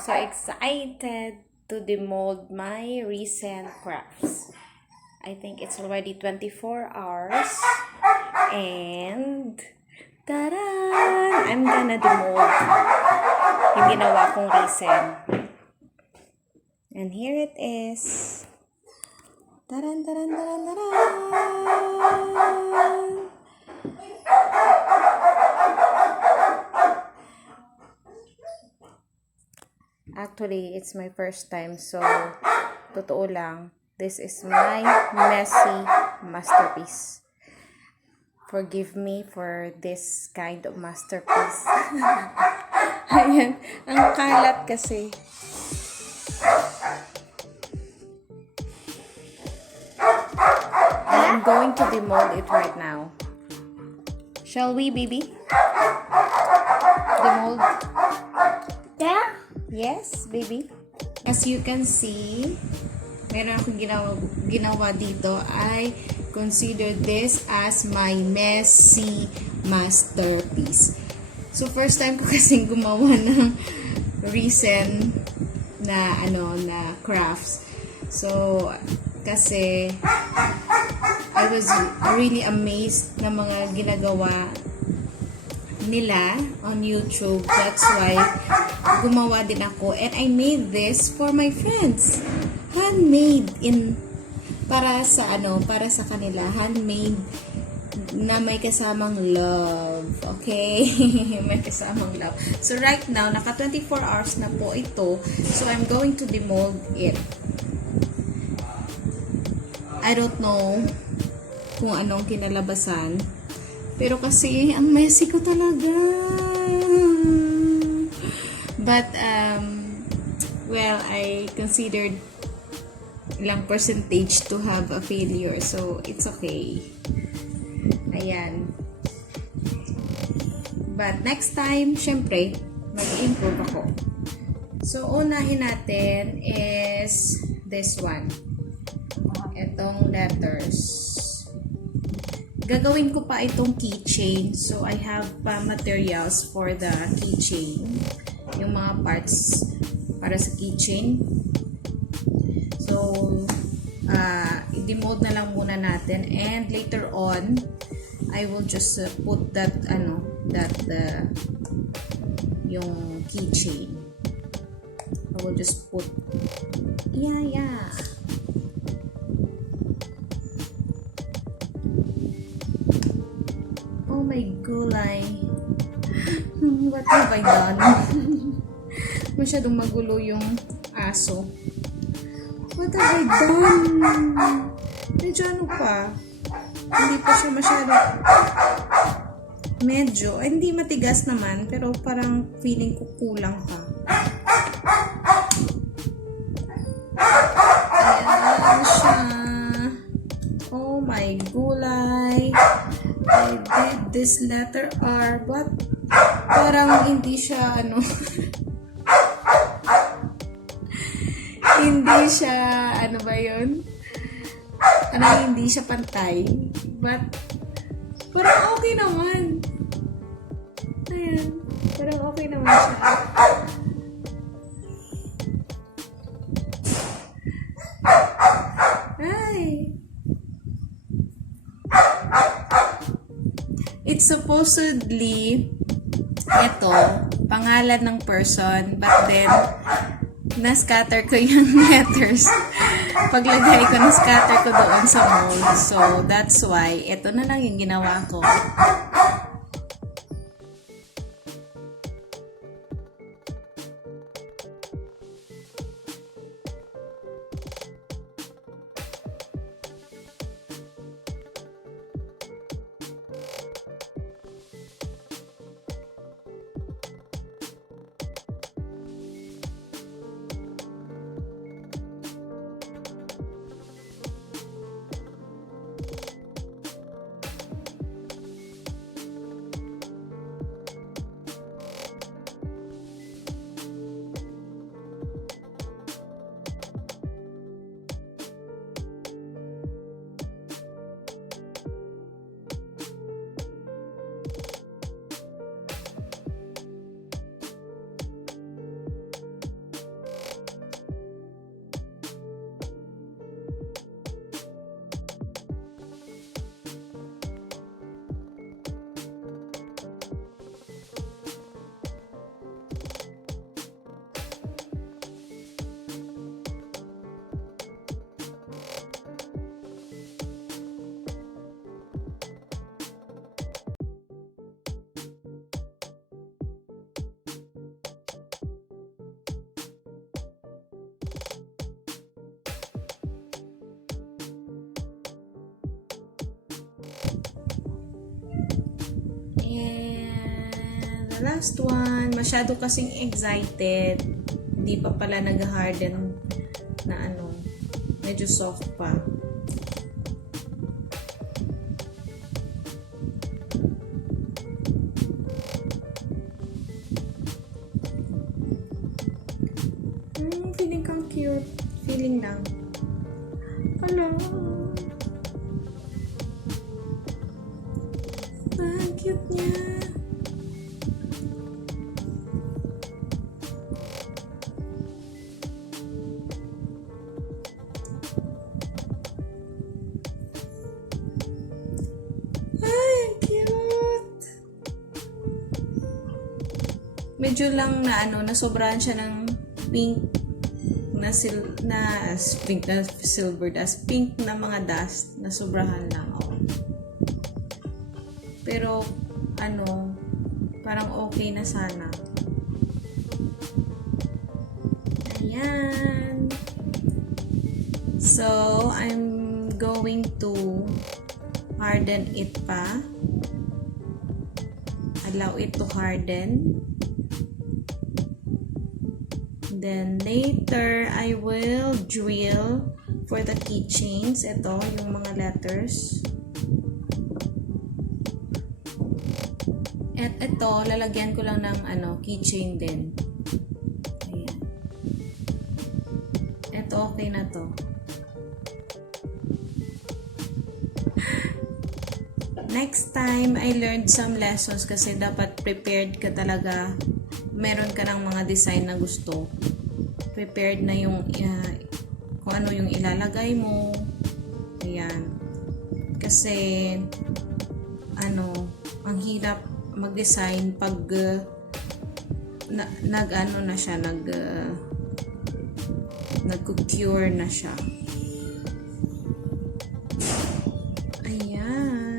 so excited to demold my recent crafts. I think it's already 24 hours. And tada! I'm gonna demold yung ginawa kong resin. And here it is. Taran, taran, taran, taran! Actually, it's my first time, so totoo lang, this is my messy masterpiece. Forgive me for this kind of masterpiece. Ayan, ang kalat kasi. And I'm going to demold it right now. Shall we, baby? Demold? Yeah? Yes, baby. As you can see, meron akong ginawa dito. I consider this as my messy masterpiece. So, first time ko kasing gumawa ng resin na, na crafts. So, kasi, I was really amazed na mga ginagawa nila on YouTube. That's why gumawa din ako, and I made this for my friends. Handmade para sa kanila, handmade na may kasamang love. Okay? May kasamang love. So right now, naka 24 hours na po ito. So I'm going to demold it. I don't know kung anong kinalabasan. Pero kasi, ang messy ko talaga. But, well, I considered ilang percentage to have a failure. So, it's okay. Ayan. But, next time, syempre, mag-improve ako. So, unahin natin is this one. Itong letters. Gagawin ko pa itong keychain. So, I have pa materials for the keychain. Yung mga parts para sa keychain. So, i-demold na lang muna natin. And later on, I will just put that, yung keychain. I will just put, yeah. Oh my gulay. What have I done? Masyadong magulo yung aso. What have I done? Medyo pa. Hindi pa siya masyado. Medyo. Ay, hindi matigas naman. Pero parang feeling ko kulang pa. Ayan siya. Oh my gulay. I did this letter R, but parang hindi siya, hindi siya, ba yun? Hindi siya pantay. But, parang okay naman. Ayan. Parang okay naman siya. Ay. It's supposedly ito, pangalan ng person, but then na-scatter ko yung letters. Paglagay ko, na-scatter ko doon sa mold. So, that's why, ito na lang yung ginawa ko. last one. Masyado kasing excited. Hindi pa pala nag-harden na ano. Medyo soft pa. Feeling kang cute. Feeling lang. Hello. Ang cute niya. Ay, cute. Medyo lang na ano, nasobrahan siya ng pink na pink na silver dust, pink na mga dust, na sobrahan lang ako. Pero ano, parang okay na sana. Ayan. So, I'm going to harden it pa. Allow it to harden. Then later, I will drill for the keychains. Ito, yung mga letters. At ito, lalagyan ko lang ng ano, keychain din. Ayan. Ito, okay na to. Next time, I learned some lessons kasi dapat prepared ka talaga. Meron ka ng mga design na gusto. Prepared na yung kung ano yung ilalagay mo. Ayan. Kasi ano, ang hirap mag-design pag nag-ano na siya, nag-cure na siya. Ayan.